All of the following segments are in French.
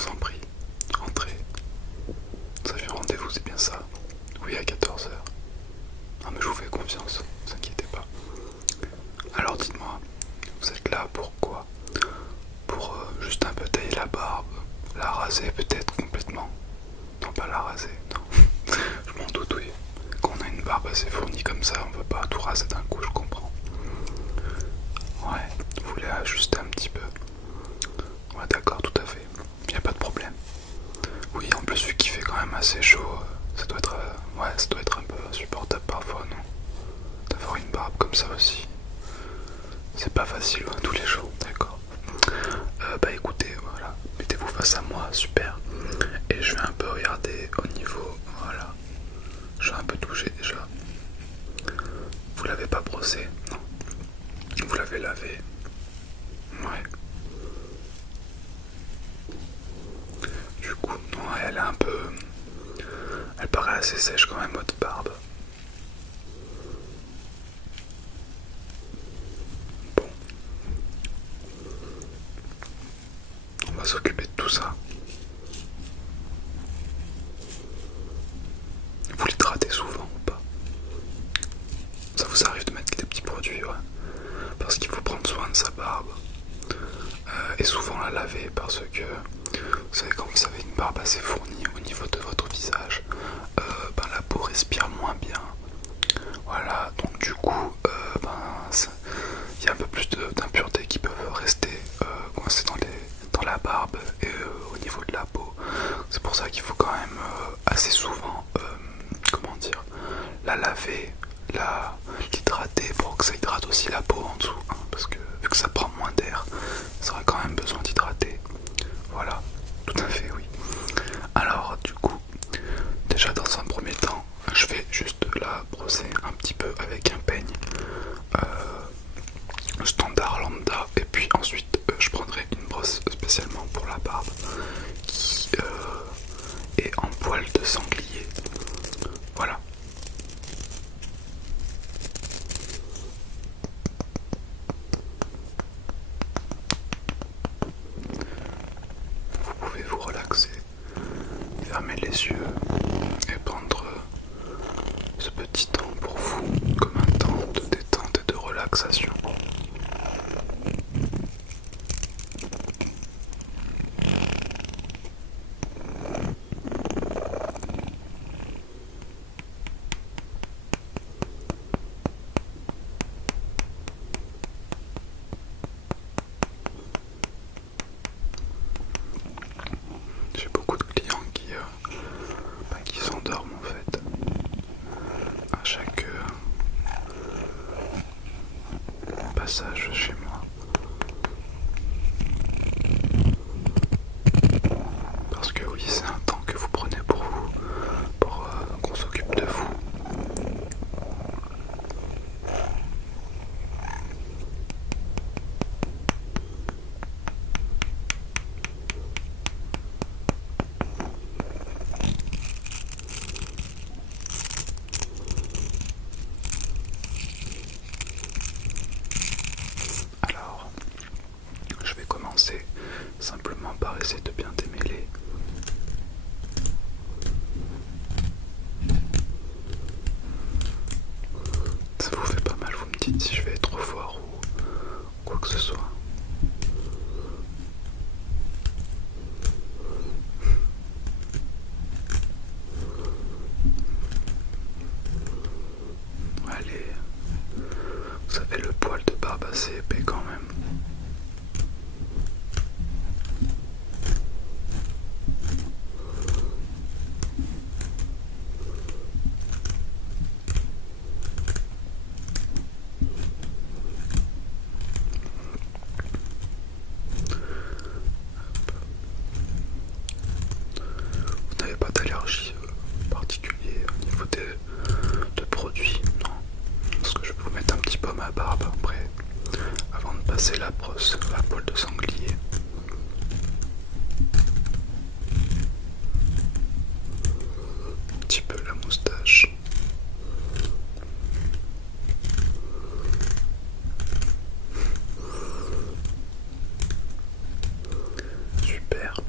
vous en prie, entrez. Vous avez rendez-vous, c'est bien ça? Oui, à 14 heures. Non mais je vous fais confiance, ne vous inquiétez pas. Alors dites-moi, vous êtes là pourquoi? Pour juste un peu tailler la barbe, la raser peut-être complètement. Non, pas la raser, non. Je m'en doute, oui. Quand on a une barbe assez fournie comme ça, on ne peut pas tout raser d'un coup, je comprends. Ouais, vous voulez ajuster un petit peu. Ouais, d'accord, tout à fait. Il n'y a pas de problème. Oui, en plus, vu qu'il fait quand même assez chaud, ça doit être, ouais, ça doit être un peu insupportable parfois, non? D'avoir une barbe comme ça aussi. C'est pas facile, hein, tous les jours, d'accord. Bah écoutez, voilà, mettez-vous face à moi, super. Et je vais un peu regarder au niveau, voilà. Je vais un peu toucher déjà. Vous l'avez pas brossé? Non. Vous l'avez lavé? Ouais. Du coup, non, elle est un peu... Elle paraît assez sèche quand même, votre barbe. Bon. On va s'occuper de tout ça. Vous l'hydratez souvent ou pas? Ça vous arrive de mettre des petits produits, ouais. Parce qu'il faut prendre soin de sa barbe. Et souvent la laver parce que, vous savez, quand vous avez une barbe assez fournie au niveau de votre visage, ben, la peau respire moins bien. Voilà, donc du coup, il y a un peu plus d'impuretés qui peuvent rester coincées dans la barbe et au niveau de la peau. C'est pour ça qu'il faut quand même assez souvent, comment dire, la laver, l'hydrater pour que ça hydrate aussi la peau en dessous, hein, parce que vu que ça prend moins d'air, ça aurait quand même besoin d'hydrater. Voilà, tout à fait, oui. Alors, du coup, déjà dans un premier temps, je vais juste la brosser un petit peu avec un peigne standard lambda, et puis ensuite je prendrai une brosse spécialement pour la barbe qui est en poil de sanglier. Voilà. Vous pouvez vous relaxer, fermer les yeux et prendre ce petit temps pour vous comme un temps de détente et de relaxation. J'ai beaucoup de clients qui s'endorment en fait à chaque passage chez moi, parce que oui, c'est un temps que vous prenez pour vous, pour qu'on s'occupe de vous. Alors, je vais commencer simplement par essayer de bien démêler. Ça vous fait pas mal, vous me dites si je vais trop fort ou quoi que ce soit. Allez, vous avez le poil de barbe assez épais quand même. Vous n'avez pas d'allergie particulière au niveau de produits, non? Parce que je peux vous mettre un petit peu ma barbe après, avant de passer la brosse à poil de sanglier. Un petit peu la moustache. Super.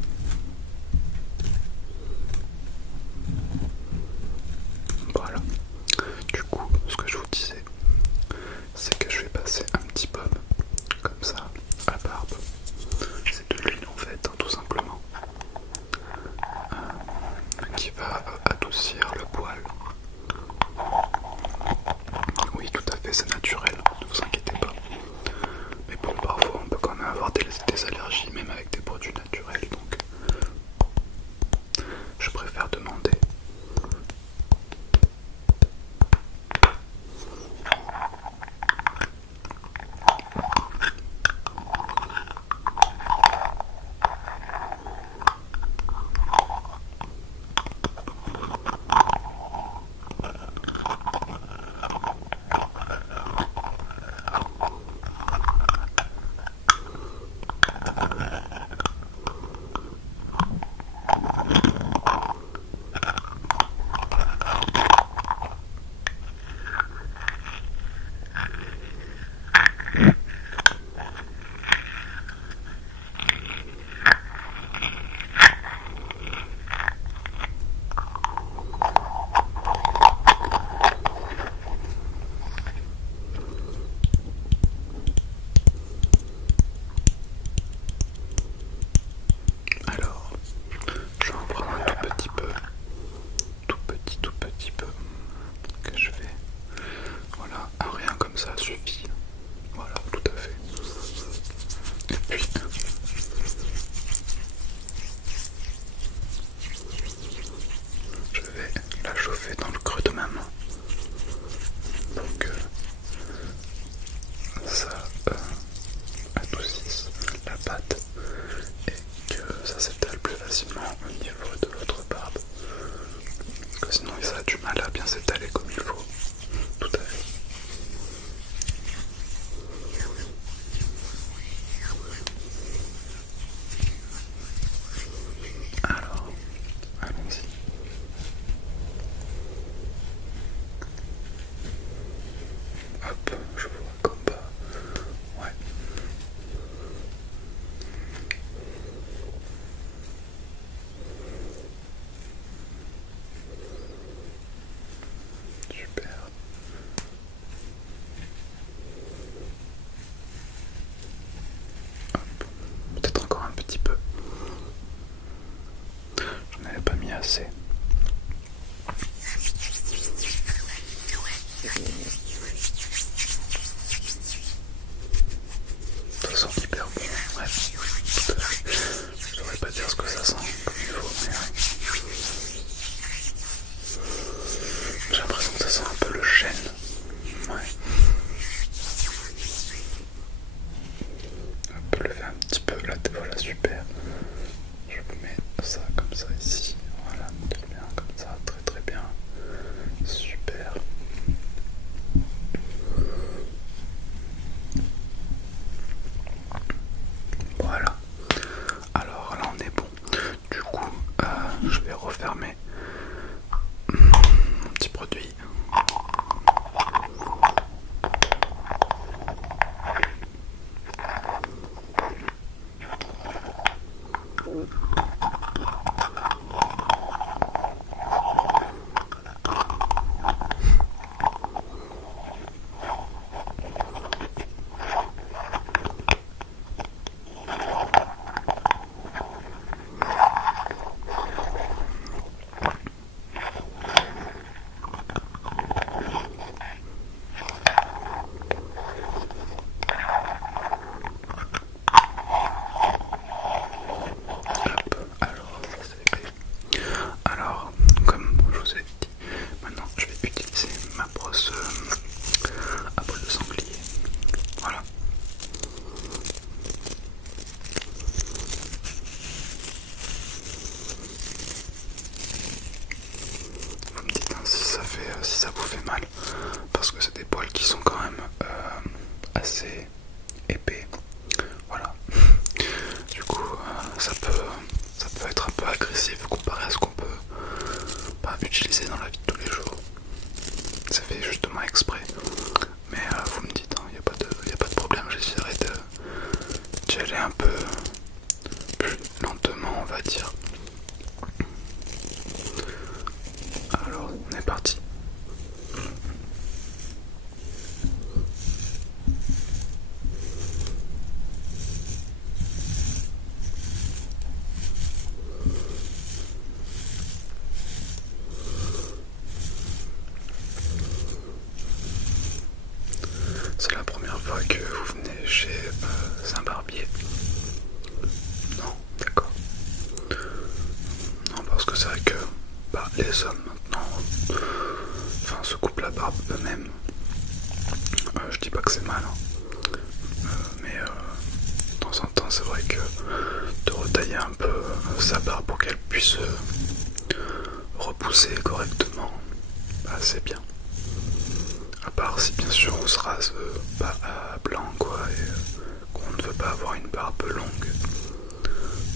assez. Ça sent hyper bon, ouais, tout à fait. Je devrais pas dire ce que ça sent comme il faut, mais j'ai l'impression que ça sent un peu le chêne. Ouais. Hop, lever un petit peu là, voilà, super. Je vous mets ça comme ça ici, voilà, très bien, comme ça, très très bien, super. Voilà, alors là on est bon. Du coup, je vais refermer mon petit produit. Alors, comme je vous ai dit, maintenant je vais utiliser ma brosse à poil de sanglier. Voilà. Vous me dites hein, si ça vous fait mal, parce que c'est des poils qui sont quand même assez épais. Voilà. Du coup, ça peut être un peu agressif comparé à ce qu'on peut utiliser dans la vie de tous les jours. C'est fait justement exprès. Mais vous me dites, il n'y a pas de problème, j'essaierai d'y aller un peu plus lentement, on va dire. Alors, on est parti. C'est la première fois que vous venez chez un barbier? Non, d'accord. Non, parce que c'est vrai que les hommes maintenant se coupent la barbe eux-mêmes. Je dis pas que c'est mal, hein. Mais de temps en temps c'est vrai que de retailler un peu sa barbe pour qu'elle puisse repousser correctement, c'est bien. À part si bien sûr on se rase pas à blanc quoi, et qu'on ne veut pas avoir une barbe longue.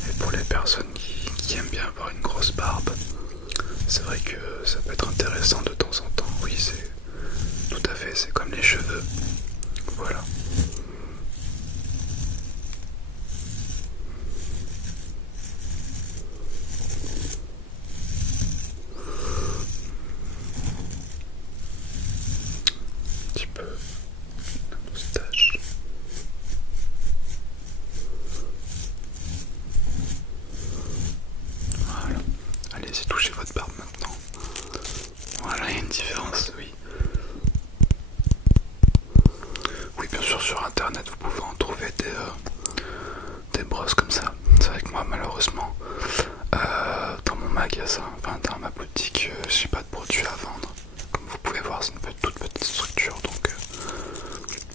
Mais pour les personnes qui aiment bien avoir une grosse barbe, c'est vrai que ça peut être intéressant de temps en temps. Oui, c'est tout à fait, c'est comme les cheveux. Voilà. Un petit peu la moustache. Voilà. Allez-y, touchez votre barbe maintenant. Voilà, il y a une différence, oui. Oui, bien sûr, sur internet, vous pouvez en trouver des brosses comme ça. C'est vrai que moi, malheureusement, dans mon magasin, dans ma boutique, j'ai pas de produits à vendre. Comme vous pouvez voir, c'est une toute petite structure, donc.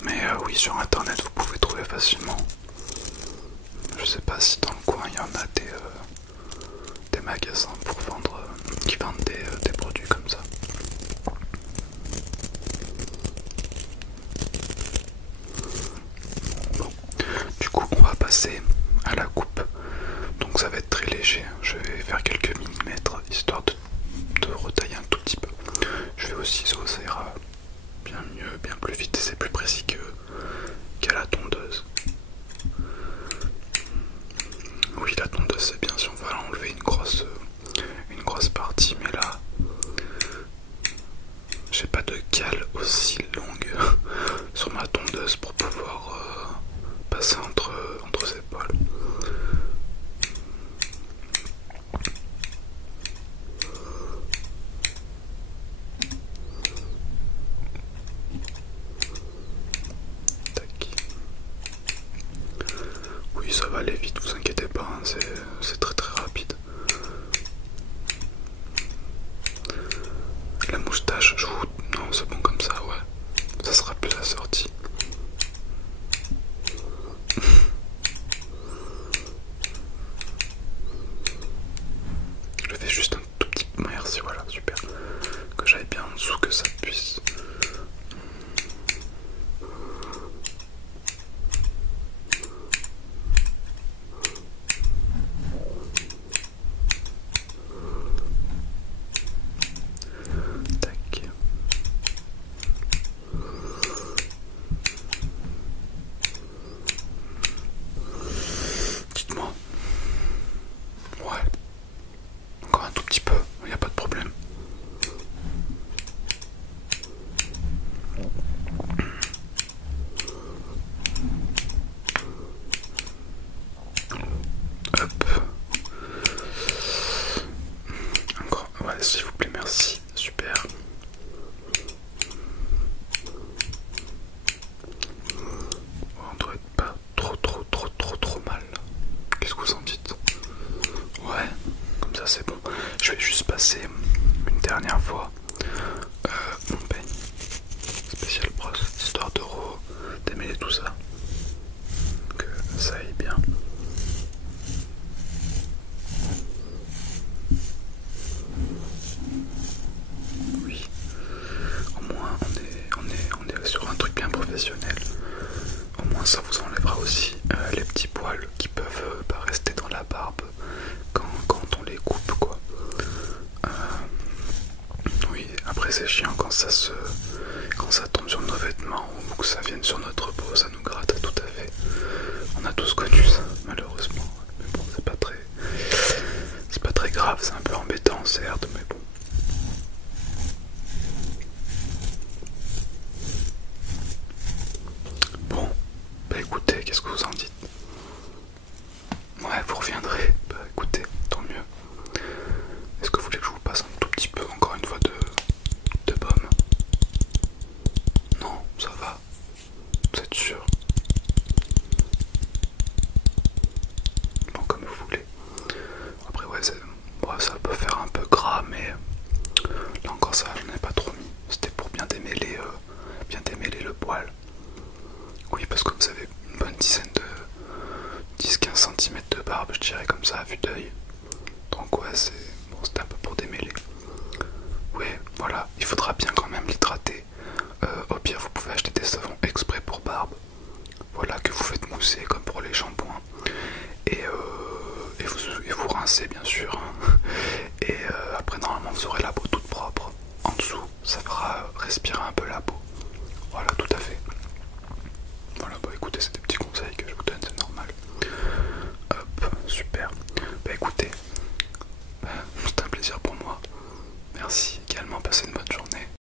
Mais oui, sur internet, vous pouvez trouver facilement. Je sais pas si dans le coin il y en a des magasins pour vendre, qui vendent des produits comme ça. Bon, du coup on va passer à la coupe. Donc ça va être très léger, je vais faire quelques millimètres histoire de retailler un tout petit peu. Je vais au ciseau, ça ira bien mieux, bien plus vite et c'est plus précis qu'à la tondeuse. c'est très très rapide. La moustache, non, c'est bon comme ça, ouais. Ça sera plus assorti. Je fais juste un tout petit peu, merci, voilà, super. Que j'aille bien en dessous, que ça puisse. Tac. Dites-moi. Ouais. Encore un tout petit peu, il n'y a pas de problème. Hop. Encore, ouais, s'il vous plaît, merci. Super. On doit être pas trop mal. Qu'est-ce que vous en dites? Ouais, comme ça c'est bon. Je vais juste passer une dernière fois mon peigne spécial brosse, histoire de démêler tout ça. Que ça aille bien. Oui, au moins on est sur un truc bien professionnel. Au moins ça vous enlèvera aussi les petits poils qui peuvent pas rester dans la barbe quand on les coupe quoi. Oui, après c'est chiant quand ça tombe sur nos vêtements ou que ça vienne sur notre peau, ça nous gratte tout à fait. On a tous connu ça malheureusement. Mais bon, c'est pas très grave, c'est un peu embêtant certes, mais bon. Bon, bah écoutez, qu'est-ce que vous en dites? Ouais, vous reviendrez. Bah écoutez, tant mieux. Est-ce que vous voulez que je vous passe un tout petit peu, encore une fois, de baume? Non, ça va. Vous êtes sûr? Bon, comme vous voulez. Après, ouais, ça peut faire un peu gras, mais là encore, ça, je n'en ai pas trop mis. C'était pour bien démêler le poil. Oui, parce que vous avez une bonne dizaine de 10-15 cm de barbe, je dirais comme ça, à vue d'œil. Donc ouais, c'était un peu pour démêler. Oui, voilà, il faudra bien quand même l'hydrater. Au pire, vous pouvez acheter des savons exprès pour barbe. Voilà, que vous faites mousser comme pour les shampoings. Et vous rincez bien sûr